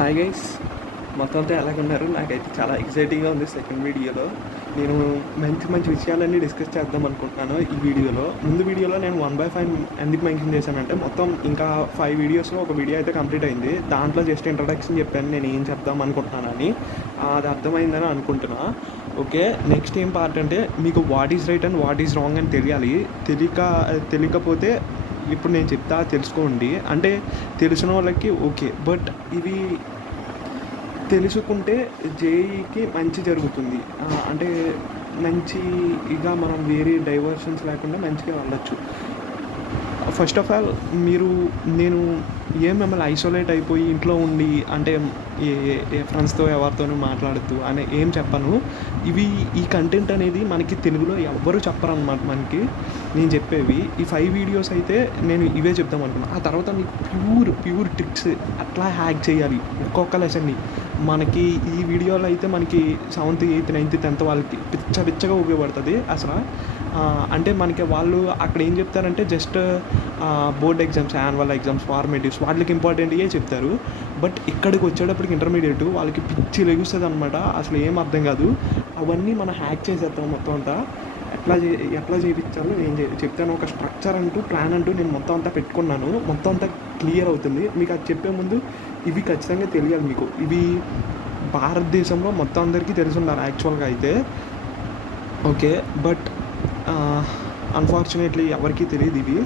Hi guys, మొత్తం అంతా ఎలాగున్నారు? నాకైతే చాలా ఎక్సైటింగ్గా ఉంది. సెకండ్ వీడియోలో నేను మంచి మంచి విషయాలన్నీ డిస్కస్ చేద్దాం అనుకుంటున్నాను. ఈ వీడియోలో ముందు వీడియోలో నేను 1/5 ఎందుకు మెన్షన్ చేశానంటే, మొత్తం ఇంకా 5 వీడియోస్లో ఒక వీడియో అయితే కంప్లీట్ అయింది. దాంట్లో జస్ట్ ఇంట్రడక్షన్ చెప్పాను నేను ఏం చెప్దాం అనుకుంటున్నానని. అది అర్థమైందని అనుకుంటున్నా. ఓకే, నెక్స్ట్ ఏం పార్ట్ అంటే, మీకు what is right and what is wrong అని తెలియాలి. తెలియకపోతే ఇప్పుడు నేను చెప్తా, తెలుసుకోండి. అంటే తెలిసిన వాళ్ళకి ఓకే, బట్ ఇవి తెలుసుకుంటే జేఈకి మంచి జరుగుతుంది. అంటే మంచిగా మనం వేరే డైవర్షన్స్ లేకుండా మంచిగా వెళ్ళచ్చు. ఫస్ట్ ఆఫ్ ఆల్ నేను మిమ్మల్ని ఐసోలేట్ అయిపోయి ఇంట్లో ఉండి అంటే ఏ ఫ్రెండ్స్తో ఎవరితోనూ మాట్లాడుతూ అని ఏం చెప్పను. ఈ కంటెంట్ అనేది మనకి తెలుగులో ఎవ్వరూ చెప్పరన్నమాట. నేను చెప్పేవి ఈ 5 వీడియోస్ అయితే నేను ఇవే చెప్దాం అనుకున్నాను. ఆ తర్వాత మీకు ప్యూర్ ట్రిక్స్ అట్లా హ్యాక్ చేయాలి ఒక్కొక్క లెసన్ని. మనకి ఈ వీడియోలో అయితే మనకి 7th 8th 9th 10th వాళ్ళకి పిచ్చగా ఉపయోగపడుతుంది అసలు. అంటే మనకి వాళ్ళు అక్కడ ఏం చెప్తారంటే just board exams, annual exams, formatives వాటికి ఇంపార్టెంట్గా చెప్తారు. బట్ ఇక్కడికి వచ్చేటప్పటికి ఇంటర్మీడియట్ వాళ్ళకి పిచ్చి లెగుస్తుంది అనమాట. అసలు ఏం అర్థం కాదు. అవన్నీ మనం హ్యాక్ చేసేస్తాం మొత్తం అంతా. ఎట్లా చేయించాలో నేను చెప్తాను. ఒక స్ట్రక్చర్ అంటూ, ప్లాన్ అంటూ నేను మొత్తం అంతా పెట్టుకున్నాను. మొత్తం అంతా క్లియర్ అవుతుంది. మీకు అది చెప్పే ముందు ఇవి ఖచ్చితంగా తెలియాలి మీకు. ఇవి భారతదేశంలో మొత్తం అందరికీ తెలిసి ఉండాలి యాక్చువల్గా అయితే. ఓకే, బట్ అన్ఫార్చునేట్లీ ఎవరికీ తెలియదు ఇవి.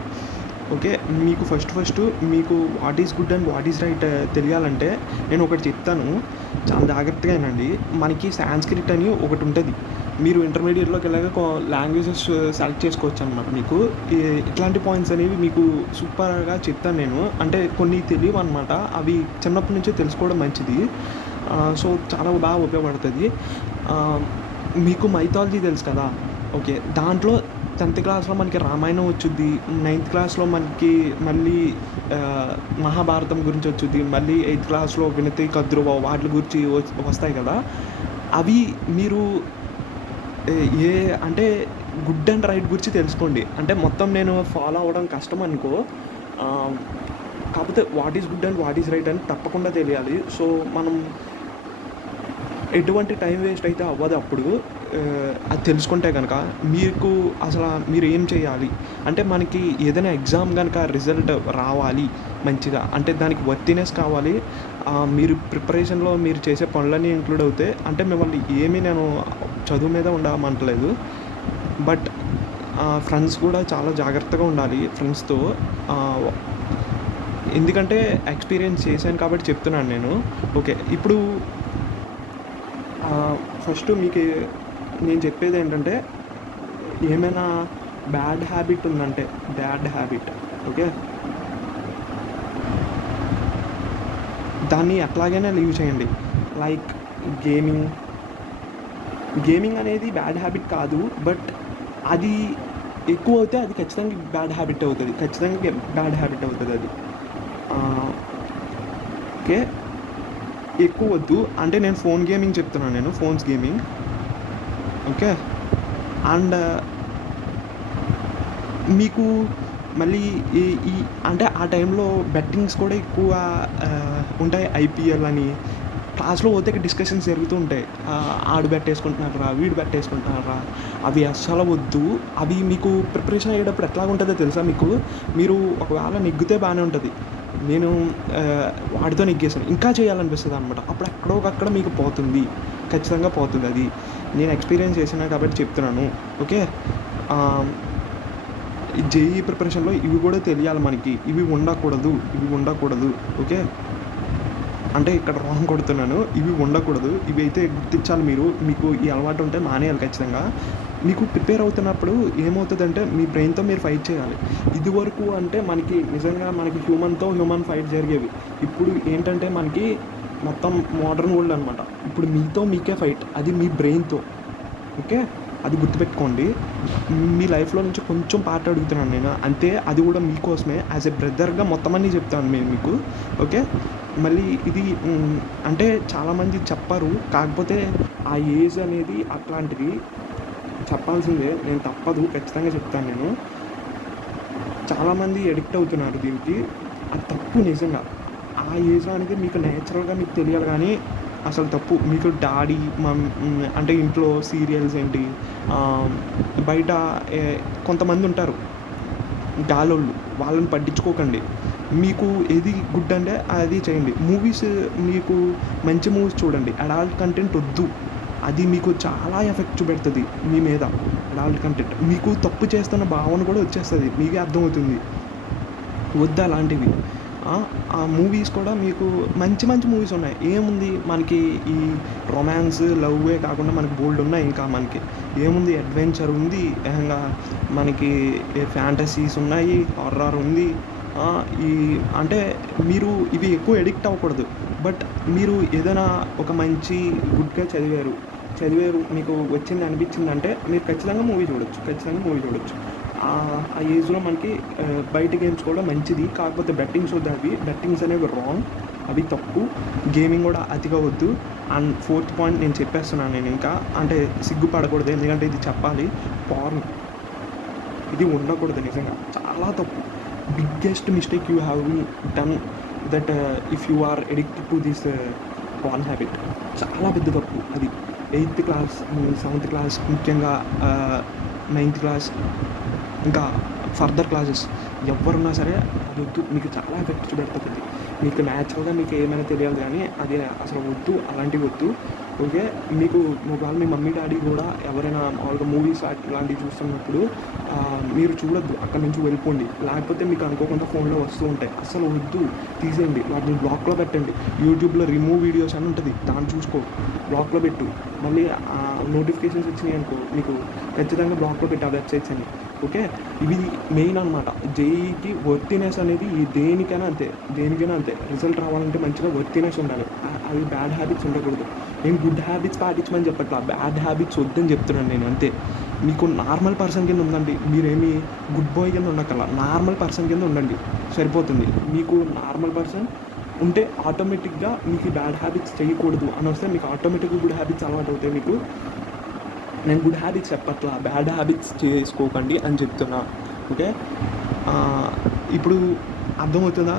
ఓకే, మీకు ఫస్ట్ మీకు what is good and what is right తెలియాలంటే నేను ఒకటి చెప్తాను, చాలా జాగ్రత్తగా వినండి. మనకి సాంస్క్రిట్ అని ఒకటి ఉంటుంది. మీరు ఇంటర్మీడియట్లోకి వెళ్ళాక లాంగ్వేజెస్ సెలెక్ట్ చేసుకోవచ్చు అనమాట. మీకు ఇట్లాంటి పాయింట్స్ అనేవి మీకు సూపర్గా చెప్తాను నేను. అంటే కొన్ని తెలియవు అనమాట, అవి చిన్నప్పటి నుంచే తెలుసుకోవడం మంచిది. సో చాలా బాగా ఉపయోగపడుతుంది. మీకు మైథాలజీ తెలుసు కదా. ఓకే, దాంట్లో 10th క్లాస్లో మనకి రామాయణం వచ్చుద్ది, 9th క్లాస్లో మనకి మళ్ళీ మహాభారతం గురించి వచ్చుద్ది, మళ్ళీ 8th క్లాస్లో వినతి కద్రువ వాటి గురించి వస్తాయి కదా. అవి మీరు అంటే గుడ్ అండ్ రైట్ గురించి తెలుసుకోండి. అంటే మొత్తం నేను ఫాలో అవ్వడం కష్టం అనుకో, కాకపోతే what is good and what is right అని తప్పకుండా తెలియాలి. సో మనం ఎటువంటి టైం వేస్ట్ అయితే అవ్వదు అప్పుడు అది తెలుసుకుంటే కనుక. మీరు ఏం చేయాలి అంటే, మనకి ఏదైనా ఎగ్జామ్ కనుక రిజల్ట్ రావాలి మంచిగా, అంటే దానికి వర్తినెస్ కావాలి. మీరు ప్రిపరేషన్లో మీరు చేసే పనులన్నీ ఇంక్లూడ్ అవుతాయి. అంటే మిమ్మల్ని నేను చదువు మీద ఉండమంటలేదు, బట్ ఫ్రెండ్స్ కూడా చాలా జాగ్రత్తగా ఉండాలి ఫ్రెండ్స్తో. ఎందుకంటే ఎక్స్పీరియన్స్ చేశాను కాబట్టి చెప్తున్నాను నేను. ఓకే, ఇప్పుడు ఫస్ట్ మీకు నేను చెప్పేది ఏంటంటే, ఏమైనా బ్యాడ్ హ్యాబిట్ ఉందంటే, ఓకే, దాన్ని ఎట్లాగైనా లీవ్ చేయండి. లైక్ గేమింగ్ అనేది బ్యాడ్ హ్యాబిట్ కాదు, బట్ అది ఎక్కువ అవుతే అది ఖచ్చితంగా బ్యాడ్ హ్యాబిట్ అవుతుంది అది. ఓకే, ఎక్కువ వద్దు. అంటే నేను ఫోన్ గేమింగ్ చెప్తున్నాను, ఫోన్స్ గేమింగ్. ఓకే, అండ్ మీకు మళ్ళీ అంటే ఆ టైంలో బెట్టింగ్స్ కూడా ఎక్కువ ఉంటాయి. ఐపీఎల్ అని క్లాస్లో పోతే డిస్కషన్స్ జరుగుతూ ఉంటాయి. ఆడు బెట్టేసుకుంటున్నారా, వీడు బెట్టేసుకుంటున్నారా, అవి అస్సలు వద్దు. అవి మీకు ప్రిపరేషన్ అయ్యేటప్పుడు ఎట్లా ఉంటుందో తెలుసా మీకు. మీరు ఒకవేళ నెగ్గితే బాగానే ఉంటుంది. నేను వాడితో నెగ్గేసాను, ఇంకా చేయాలనిపిస్తుంది అనమాట. అప్పుడు ఎక్కడోకక్కడ మీకు పోతుంది, ఖచ్చితంగా పోతుంది. అది నేను ఎక్స్పీరియన్స్ చేసినా కాబట్టి చెప్తున్నాను. ఓకే, జేఈ ప్రిపరేషన్లో ఇవి కూడా తెలియాలి మనకి. ఇవి ఉండకూడదు. ఓకే, అంటే ఇక్కడ రాంగ్ కొడుతున్నాను. ఇవి ఉండకూడదు, ఇవి అయితే గుర్తించాలి. మీకు ఈ అలవాటు ఉంటే మానేయాలి ఖచ్చితంగా. మీకు ప్రిపేర్ అవుతున్నప్పుడు ఏమవుతుందంటే, మీ బ్రెయిన్తో మీరు ఫైట్ చేయాలి. ఇదివరకు అంటే నిజంగా మనకి హ్యూమన్ ఫైట్ జరిగేవి. ఇప్పుడు ఏంటంటే మనకి మొత్తం మోడర్న్ వరల్డ్ అనమాట. ఇప్పుడు మీకే ఫైట్, అది మీ బ్రెయిన్తో. ఓకే, అది గుర్తుపెట్టుకోండి. మీ లైఫ్లో నుంచి కొంచెం పార్ట్ అడుగుతున్నాను నేను అంతే. అది కూడా మీకోసమే, యాజ్ ఎ బ్రదర్గా మొత్తం అన్నీ చెప్తాను మీకు. ఓకే, మళ్ళీ ఇది అంటే చాలామంది చెప్పరు, కాకపోతే ఆ ఏజ్ అనేది అట్లాంటిది, చెప్పాల్సిందే. నేను తప్పదు, ఖచ్చితంగా చెప్తాను నేను. చాలామంది ఎడిక్ట్ అవుతున్నారు దీనికి. అది తప్పు నిజంగా. ఆ ఏజ్లో అనేది మీకు నేచురల్గా మీకు తెలియాలి కానీ అసలు తప్పు. మీకు డాడీ అంటే ఇంట్లో సీరియల్స్ ఏంటి, బయట ఏ కొంతమంది ఉంటారు గాలోళ్ళు, వాళ్ళని పట్టించుకోకండి. మీకు ఏది గుడ్ అంటే అది చేయండి. మూవీస్ మీకు మంచి మూవీస్ చూడండి. అడల్ట్ కంటెంట్ వద్దు. అది మీకు చాలా ఎఫెక్ట్ చూపెడుతుంది మీ మీద. అడల్ట్ కంటెంట్ మీకు తప్పు చేస్తున్న భావన కూడా వచ్చేస్తుంది, మీకే అర్థమవుతుంది. వద్దు అలాంటివి. ఆ మూవీస్ కూడా మీకు మంచి మంచి మూవీస్ ఉన్నాయి. ఏముంది మనకి ఈ రొమాన్స్ లవ్వే కాకుండా మనకి బోల్డ్ ఉన్నాయి. ఇంకా మనకి ఏముంది, అడ్వెంచర్ ఉంది, ఇంకా మనకి ఫ్యాంటసీస్ ఉన్నాయి, హారర్ ఉంది. ఈ అంటే మీరు ఇవి ఎక్కువ ఎడిక్ట్ అవ్వకూడదు. బట్ మీరు ఏదైనా ఒక మంచి గుడ్గా చదివారు మీకు వచ్చింది అనిపించిందంటే మీరు ఖచ్చితంగా మూవీ చూడొచ్చు. ఆ ఏజ్లో మనకి బయట గేమ్స్ కూడా మంచిది. కాకపోతే బెట్టింగ్స్ వద్దు. బెట్టింగ్స్ అనేవి రాంగ్, అవి తప్పు. గేమింగ్ కూడా అతిగా వద్దు. అండ్ 4th పాయింట్ నేను చెప్పేస్తున్నాను. నేను ఇంకా అంటే సిగ్గుపడకూడదు, ఎందుకంటే ఇది చెప్పాలి. పార్న్ ఇది ఉండకూడదు. నిజంగా చాలా తప్పు. Biggest mistake you have done that if you are addicted to this porn habit. చాలా పెద్ద తప్పు అది. 8th క్లాస్, 7th క్లాస్, ముఖ్యంగా 9th క్లాస్, ఇంకా ఫర్దర్ క్లాసెస్ ఎవరున్నా సరే అది వద్దు. మీకు చాలా ఎఫెక్ట్ చూపెడుతుంది. మీకు న్యాచురల్గా మీకు ఏమైనా తెలియాలి కానీ అది అసలు వద్దు, అలాంటివి వద్దు. ఓకే, మీకు ఒకవేళ మీ మమ్మీ డాడీ కూడా ఎవరైనా మామూలుగా మూవీస్ ఇలాంటివి చూస్తున్నప్పుడు మీరు చూడొద్దు, అక్కడి నుంచి వెళ్ళిపోండి. లేకపోతే మీకు అనుకోకుండా ఫోన్లో వస్తూ ఉంటాయి, అసలు వద్దు, తీసేయండి. వాటిని బ్లాక్లో పెట్టండి. యూట్యూబ్లో రిమూవ్ వీడియోస్ అని ఉంటుంది, దాన్ని చూసుకో, బ్లాక్లో పెట్టు. మళ్ళీ నోటిఫికేషన్స్ వచ్చినాయి అనుకో, మీకు ఖచ్చితంగా బ్లాక్లో పెట్టి ఆ వెబ్సైట్స్ అని. ఓకే, ఇవి మెయిన్ అనమాట. జేఈకి వర్తినెస్ అనేది దేనికైనా అంతే. రిజల్ట్ రావాలంటే మంచిగా వర్తినెస్ ఉండాలి. అవి బ్యాడ్ హ్యాబిట్స్ ఉండకూడదు. నేను గుడ్ హ్యాబిట్స్ పాటించమని చెప్పట్లా, బ్యాడ్ హ్యాబిట్స్ వద్దని చెప్తున్నాను నేను అంతే. మీకు నార్మల్ పర్సన్ కింద ఉందండి, మీరేమి గుడ్ బాయ్ కింద ఉండక్కర్లా, నార్మల్ పర్సన్ కింద ఉండండి, సరిపోతుంది. మీకు నార్మల్ పర్సన్ ఉంటే ఆటోమేటిక్గా మీకు బ్యాడ్ హ్యాబిట్స్ చేయకూడదు అని వస్తే మీకు ఆటోమేటిక్గా గుడ్ హ్యాబిట్స్ అలవాటు అవుతాయి మీకు. నేను గుడ్ హ్యాబిట్స్ చెప్పట్లా, బ్యాడ్ హ్యాబిట్స్ చేసుకోకండి అని చెప్తున్నా. ఓకే, ఇప్పుడు అర్థమవుతుందా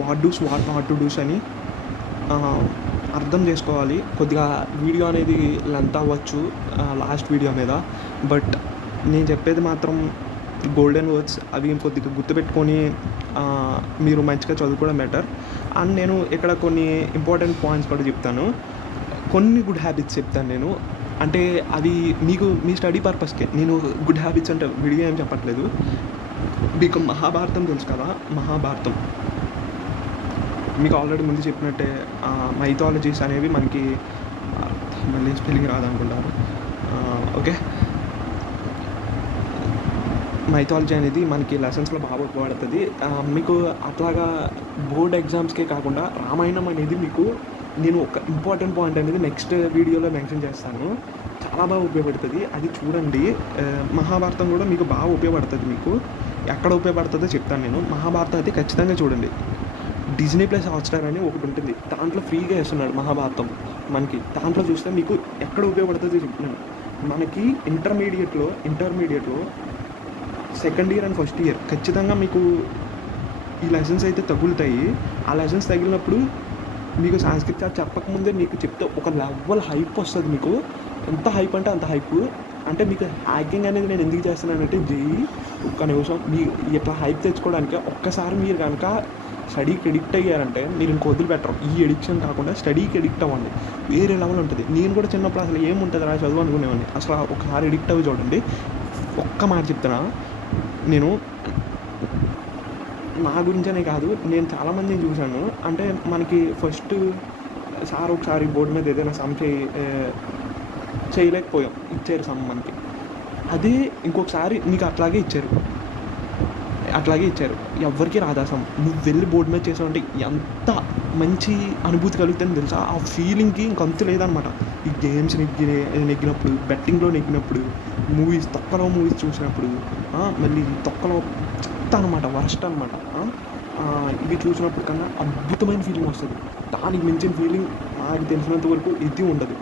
what dos what not to dos అని? అర్థం చేసుకోవాలి. కొద్దిగా వీడియో అనేది లెంత్ అవ్వచ్చు లాస్ట్ వీడియో మీద, బట్ నేను చెప్పేది మాత్రం గోల్డెన్ వర్డ్స్. అవి కొద్దిగా గుర్తుపెట్టుకొని మీరు మంచిగా చదువుకోవడం బెటర్. అండ్ నేను ఇక్కడ కొన్ని ఇంపార్టెంట్ పాయింట్స్ కూడా చెప్తాను. కొన్ని గుడ్ హ్యాబిట్స్ చెప్తాను నేను, అంటే అవి మీకు మీ స్టడీ పర్పస్కే. నేను గుడ్ హ్యాబిట్స్ అంటే విడిగా ఏం చెప్పట్లేదు. మీకు మహాభారతం తెలుసు కదా, మహాభారతం మీకు ఆల్రెడీ ముందు చెప్పినట్టే మైథాలజీస్ అనేవి మనకి మళ్ళీ స్పెల్లింగ్ రాదనుకుంటారు. ఓకే, మైథాలజీ అనేది మనకి లెసన్స్లో బాగా ఉపయోగపడుతుంది. మీకు అట్లాగా బోర్డ్ ఎగ్జామ్స్కే కాకుండా రామాయణం అనేది మీకు నేను ఒక ఇంపార్టెంట్ పాయింట్ అనేది నెక్స్ట్ వీడియోలో మెన్షన్ చేస్తాను, చాలా బాగా ఉపయోగపడుతుంది, అది చూడండి. మహాభారతం కూడా మీకు బాగా ఉపయోగపడుతుంది. మీకు ఎక్కడ ఉపయోగపడుతుందో చెప్తాను నేను. మహాభారతం అయితే ఖచ్చితంగా చూడండి. డిజ్నీ ప్లస్ హాట్స్టార్ అని ఒకటి ఉంటుంది, దాంట్లో ఫ్రీగా వేస్తున్నాడు మహాభారతం మనకి. దాంట్లో చూస్తే మీకు ఎక్కడ ఉపయోగపడుతుందో చెప్తున్నాను. మనకి ఇంటర్మీడియట్లో second year and first year ఖచ్చితంగా మీకు ఈ లెసన్స్ అయితే తగులుతాయి. ఆ లెసన్స్ తగిలినప్పుడు మీకు సాంస్క్రిట్ సార్ చెప్పకముందే మీకు చెప్తే ఒక లెవెల్ హైప్ వస్తుంది. మీకు ఎంత హైప్ అంటే అంత హైప్. అంటే మీకు హ్యాకింగ్ అనేది నేను ఎందుకు చేస్తున్నానంటే జేఈ ఒక్క నిమిషం మీ ఇట్లా హైప్ తెచ్చుకోవడానికి ఒక్కసారి మీరు కనుక స్టడీకి ఎడిక్ట్ అయ్యారంటే మీరు ఇంక వదిలిపెట్టరు. ఈ ఎడిక్షన్ కాకుండా స్టడీకి ఎడిక్ట్ అవ్వండి, వేరే లెవెల్ ఉంటుంది. నేను కూడా చిన్నప్పుడు అసలు ఏముంటుంది రా చదువు అనుకునేవాడిని. అసలు ఒకసారి ఎడిక్ట్ అవి చూడండి. ఒక్క మాట చెప్తున్నా, నేను నా గురించనే కాదు, నేను చాలామందిని చూశాను. అంటే మనకి ఫస్ట్ సార్ ఒకసారి బోర్డు మీద ఏదైనా సమ్ చేయలేకపోయాం, ఇచ్చారు సమ్ మనకి. అదే ఇంకొకసారి నీకు అట్లాగే ఇచ్చారు. ఎవరికి రాదా సమ్, నువ్వు వెళ్ళి బోర్డు మీద చేసావంటే ఎంత మంచి అనుభూతి కలుగుతుందని తెలుసా? ఆ ఫీలింగ్కి ఇంకంత లేదనమాట. ఈ గేమ్స్ నెగ్గినప్పుడు, బెట్టింగ్లో నెగ్గినప్పుడు, తొక్కలో మూవీస్ చూసినప్పుడు, మళ్ళీ తొక్కలో చెత్త అనమాట, వరస్ట్ అనమాట. ఇవి చూసినప్పుడు కన్నా అద్భుతమైన ఫీలింగ్ వస్తుంది. దానికి మించిన ఫీలింగ్ నాకు తెలిసినంత వరకు ఇది ఉండదు.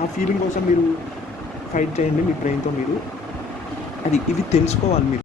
ఆ ఫీలింగ్ కోసం మీరు ఫైట్ చేయండి మీ బ్రెయిన్తో. మీరు ఇవి తెలుసుకోవాలి మీరు.